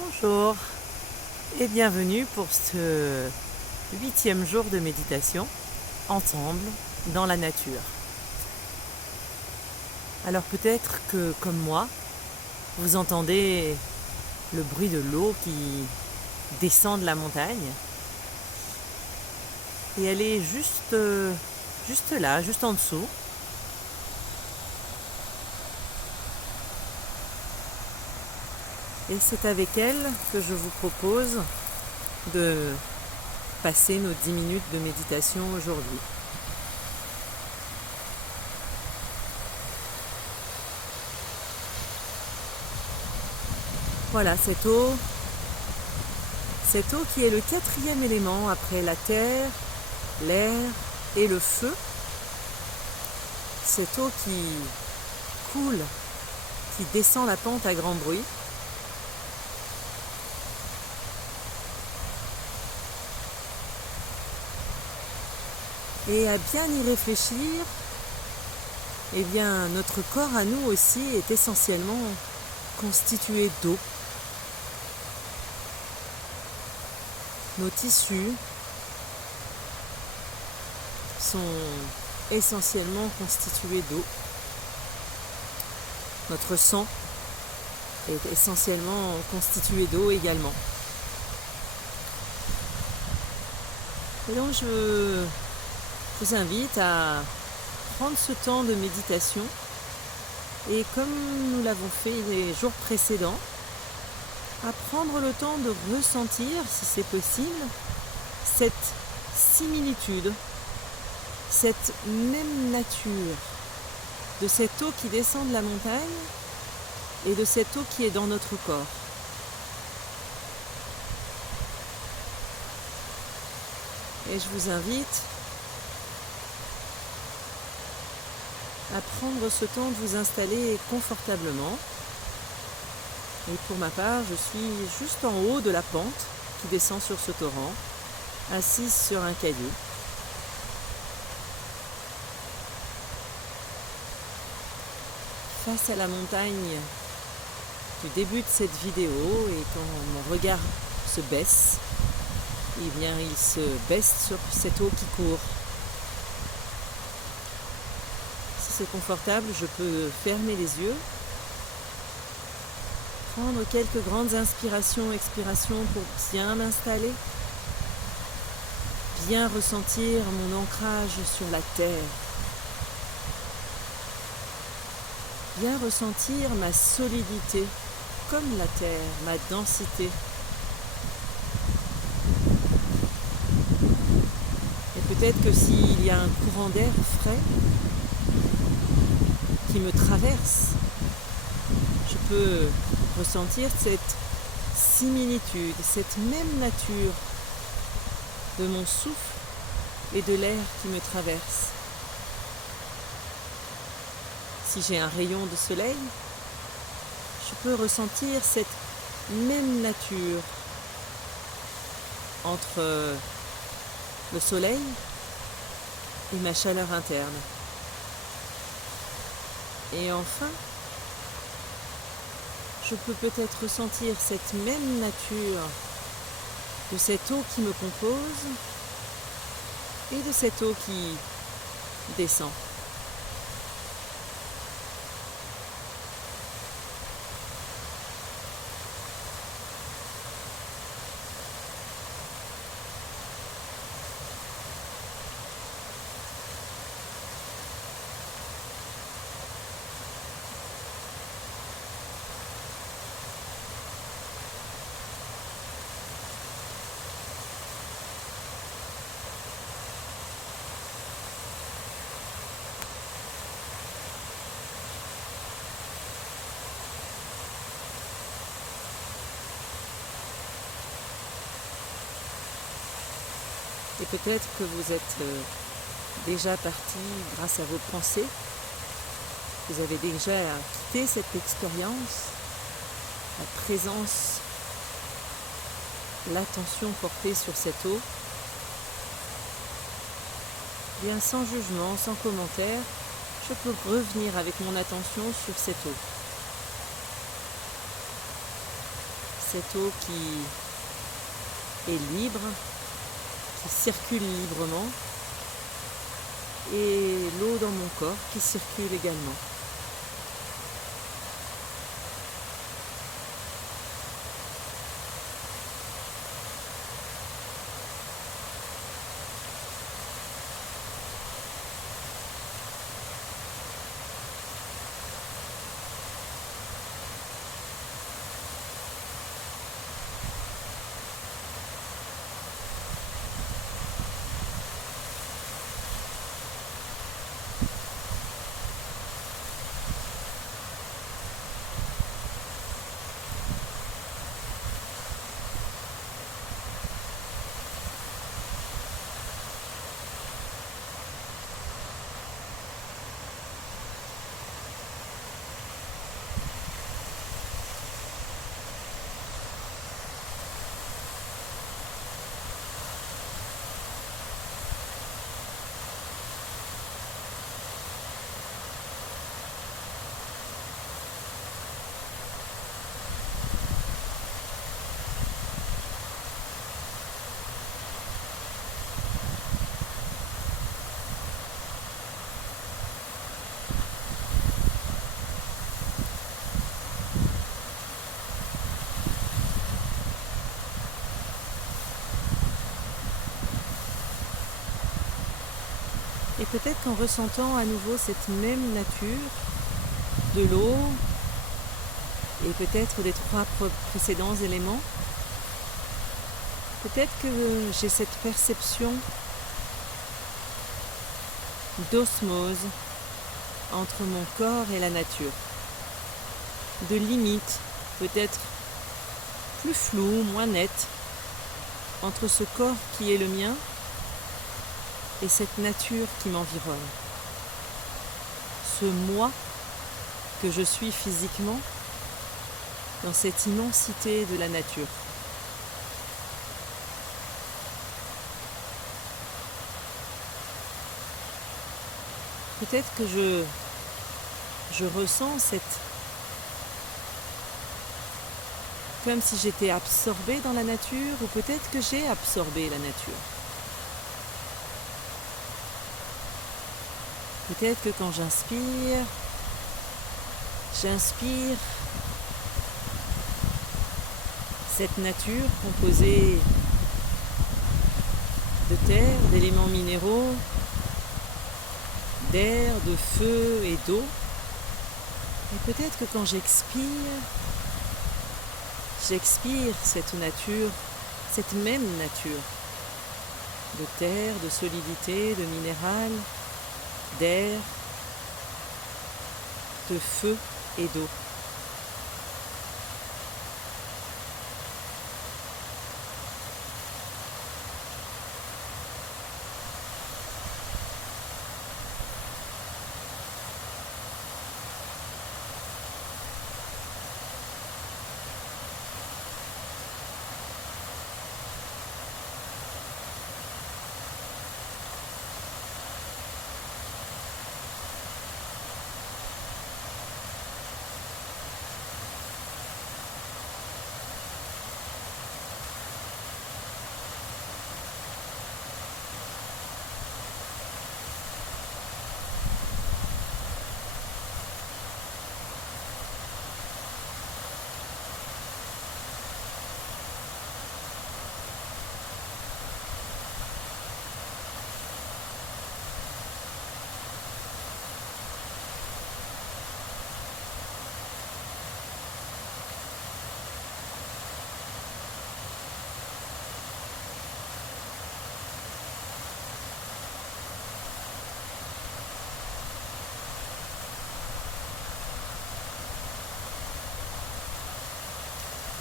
Bonjour et bienvenue pour ce 8e jour de méditation ensemble dans la nature. Alors peut-être que comme moi, vous entendez le bruit de l'eau qui descend de la montagne et elle est juste là, juste en dessous. Et c'est avec elle que je vous propose de passer nos 10 minutes de méditation aujourd'hui. Voilà, cette eau qui est le 4e élément après la terre, l'air et le feu. Cette eau qui coule, qui descend la pente à grand bruit. Et à bien y réfléchir, eh bien, notre corps à nous aussi est essentiellement constitué d'eau. Nos tissus sont essentiellement constitués d'eau. Notre sang est essentiellement constitué d'eau également. Et donc je vous invite à prendre ce temps de méditation et comme nous l'avons fait les jours précédents, à prendre le temps de ressentir, si c'est possible, cette similitude, cette même nature de cette eau qui descend de la montagne et de cette eau qui est dans notre corps. Et je vous invite à prendre ce temps de vous installer confortablement. Et pour ma part, je suis juste en haut de la pente qui descend sur ce torrent, assise sur un caillou. Face à la montagne du début de cette vidéo, et quand mon regard se baisse, eh bien, il se baisse sur cette eau qui court. Si c'est confortable, je peux fermer les yeux, prendre quelques grandes inspirations, expirations pour bien m'installer, bien ressentir mon ancrage sur la terre, bien ressentir ma solidité comme la terre, ma densité. Et peut-être que s'il y a un courant d'air frais qui me traverse, je peux ressentir cette similitude, cette même nature de mon souffle et de l'air qui me traverse. Si j'ai un rayon de soleil, je peux ressentir cette même nature entre le soleil et ma chaleur interne. Et enfin, je peux peut-être ressentir cette même nature de cette eau qui me compose et de cette eau qui descend. Et peut-être que vous êtes déjà parti grâce à vos pensées. Vous avez déjà quitté cette expérience, la présence, l'attention portée sur cette eau. Bien sans jugement, sans commentaire, je peux revenir avec mon attention sur cette eau. Cette eau qui est libre, qui circule librement, et l'eau dans mon corps qui circule également. Et peut-être qu'en ressentant à nouveau cette même nature de l'eau et peut-être des trois précédents éléments, peut-être que j'ai cette perception d'osmose entre mon corps et la nature, de limite peut-être plus floue, moins nette, entre ce corps qui est le mien et cette nature qui m'environne. Ce moi que je suis physiquement dans cette immensité de la nature. Peut-être que je ressens comme si j'étais absorbée dans la nature, ou peut-être que j'ai absorbé la nature. Peut-être que quand j'inspire cette nature composée de terre, d'éléments minéraux, d'air, de feu et d'eau. Et peut-être que quand j'expire cette nature, cette même nature, de terre, de solidité, de minéral, d'air, de feu et d'eau.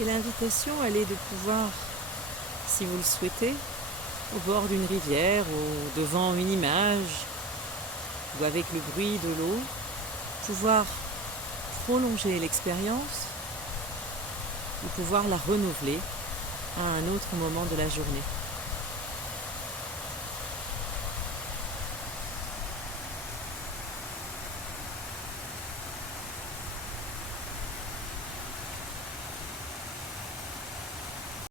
Et l'invitation, elle est de pouvoir, si vous le souhaitez, au bord d'une rivière ou devant une image ou avec le bruit de l'eau, pouvoir prolonger l'expérience ou pouvoir la renouveler à un autre moment de la journée.